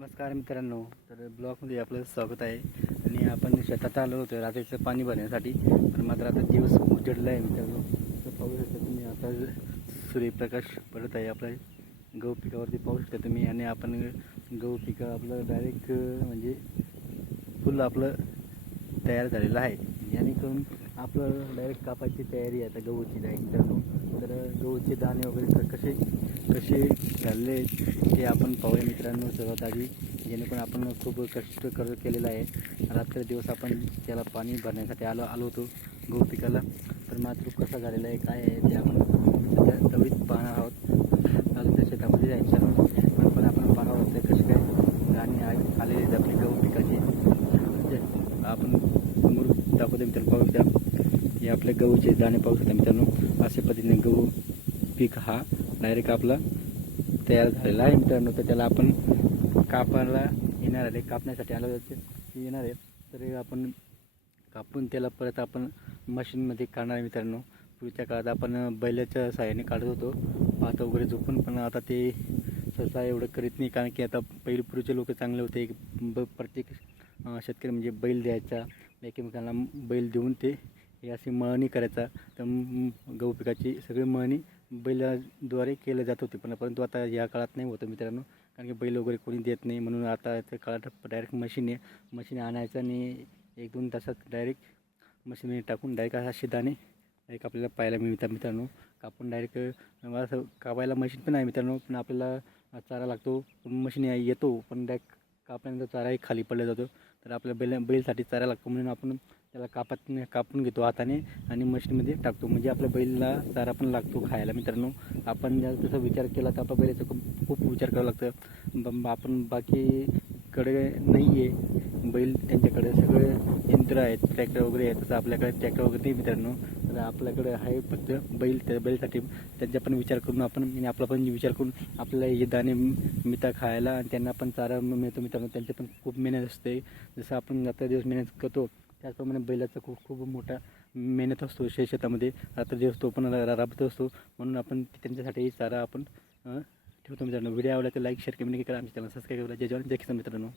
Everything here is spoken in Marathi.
नमस्कार मित्रांनो तर ब्लॉगमध्ये आपलं स्वागत आहे. आणि आपण शेतात आलो होतो रात्रीचं पाणी भरण्यासाठी. पण मात्र आता दिवस उजडला आहे मित्रांनो. तर पाहू शकता तुम्ही आता सूर्यप्रकाश पडत आहे आपल्या गहू पिकावरती. पाहू शकता तुम्ही. आणि आपण गहू पिकं आपलं डायरेक्ट म्हणजे फुल आपलं तयार झालेलं आहे. जेणेकरून आपलं डायरेक्ट कापायची तयारी आहे आता गहूची आहे मित्रांनो. तर गहूचे दाणे वगैरे तर कसे कसे झाले ते आपण पाहूया मित्रांनो सर्वात आधी. जेणेकरून आपण खूप कष्ट कर केलेलं आहे. रात्र दिवस आपण त्याला पाणी भरण्यासाठी आलो आलो होतो गहू पिकाला. तर मात्र कसा झालेला आहे काय आहे ते आपण सध्या तवीत पाहणार आहोत. अजून त्या शेतामध्ये जायचं पण पण आपण पाहणार आहोत ते कसे काय दाणे आ- आलेले आहेत आपले गहू पिकाचे ते आपण समोर दाखवतो मित्रांनो पाहू द्या हे आपल्या गहूचे दाणे पाहू शकता मित्रांनो. अशा पद्धतीने गहू पीक हा डायरेक्ट आपला तयार झालेला आहे मित्रांनो. तर त्याला आपण कापायला येणार आहे. कापण्यासाठी आलं ते येणार आहे. तर आपण कापून त्याला परत आपण मशीनमध्ये काढणार आहे मित्रांनो. पूर्वीच्या काळात आपण बैलाच्या सहाय्याने काढत होतो. पाहता वगैरे झोपून पण आता ते सहसा एवढं करीत नाही. कारण की आता पहिले पूर्वीचे लोक चांगले होते. एक ब प्रत्येक शेतकरी म्हणजे बैल द्यायचा. एकमेकांना बैल देऊन ते हे अशी मळणी करायचा. तर गहू पिकाची सगळी मळणी बैलाद्वारे केलं जात होते. पण परंतु आता या काळात नाही होतं मित्रांनो. कारण की बैल वगैरे कोणी देत नाही. म्हणून आता त्या काळात डायरेक्ट मशीन आहे. मशीन आणायचं आणि एक दोन तासात डायरेक्ट मशीनमध्ये टाकून डायरेक्ट असे दाणे डायरेक्ट आपल्याला पाहायला मिळतात मित्रांनो. कापून डायरेक्ट असं कापायला मशीन पण आहे मित्रांनो. पण आपल्याला चारा लागतो. मशीन येतो. पण डायरेक्ट कापल्यानंतर चाराही खाली पडला जातो. तर आपल्या बैल बैलसाठी चारा लागतो. म्हणून आपण त्याला कापत कापून घेतो हाताने आणि मशीनमध्ये टाकतो. म्हणजे आपल्या बैलला चारा पण लागतो खायला मित्रांनो. आपण जर तसा विचार केला तर आपल्या बैलाचा खूप खूप विचार करावा लागतं. ब- आपण बाकीकडे नाही आहे बैल त्यांच्याकडे सगळे यंत्र आहेत ट्रॅक्टर वगैरे आहेत. तसं आपल्याकडे ट्रॅक्टर वगैरे नाही मित्रांनो. तर आपल्याकडे आहे फक्त बैल त्या बैलसाठी त्यांचा पण विचार करून आपण आणि आपला पण विचार करून आपल्याला हे दाणे मिळता खायला आणि त्यांना पण चारा मिळतो मित्रांनो. त्यांचे पण खूप मेहनत असते. जसं आपण रात्र दिवस मेहनत करतो त्याचप्रमाणे बैलाचा खूप खूप मोठा मेहनत असतो शे शेतामध्ये. रात्रदिवस तो पण राबत असतो म्हणून आपण त्यांच्यासाठी चारा आपण ठेवतो मित्रांनो. व्हिडिओ आवडला तर लाईक शेअर कमेंट करा. आमच्या चॅनल सबस्क्राईब करा. जय जवान. जय किसान मित्रांनो.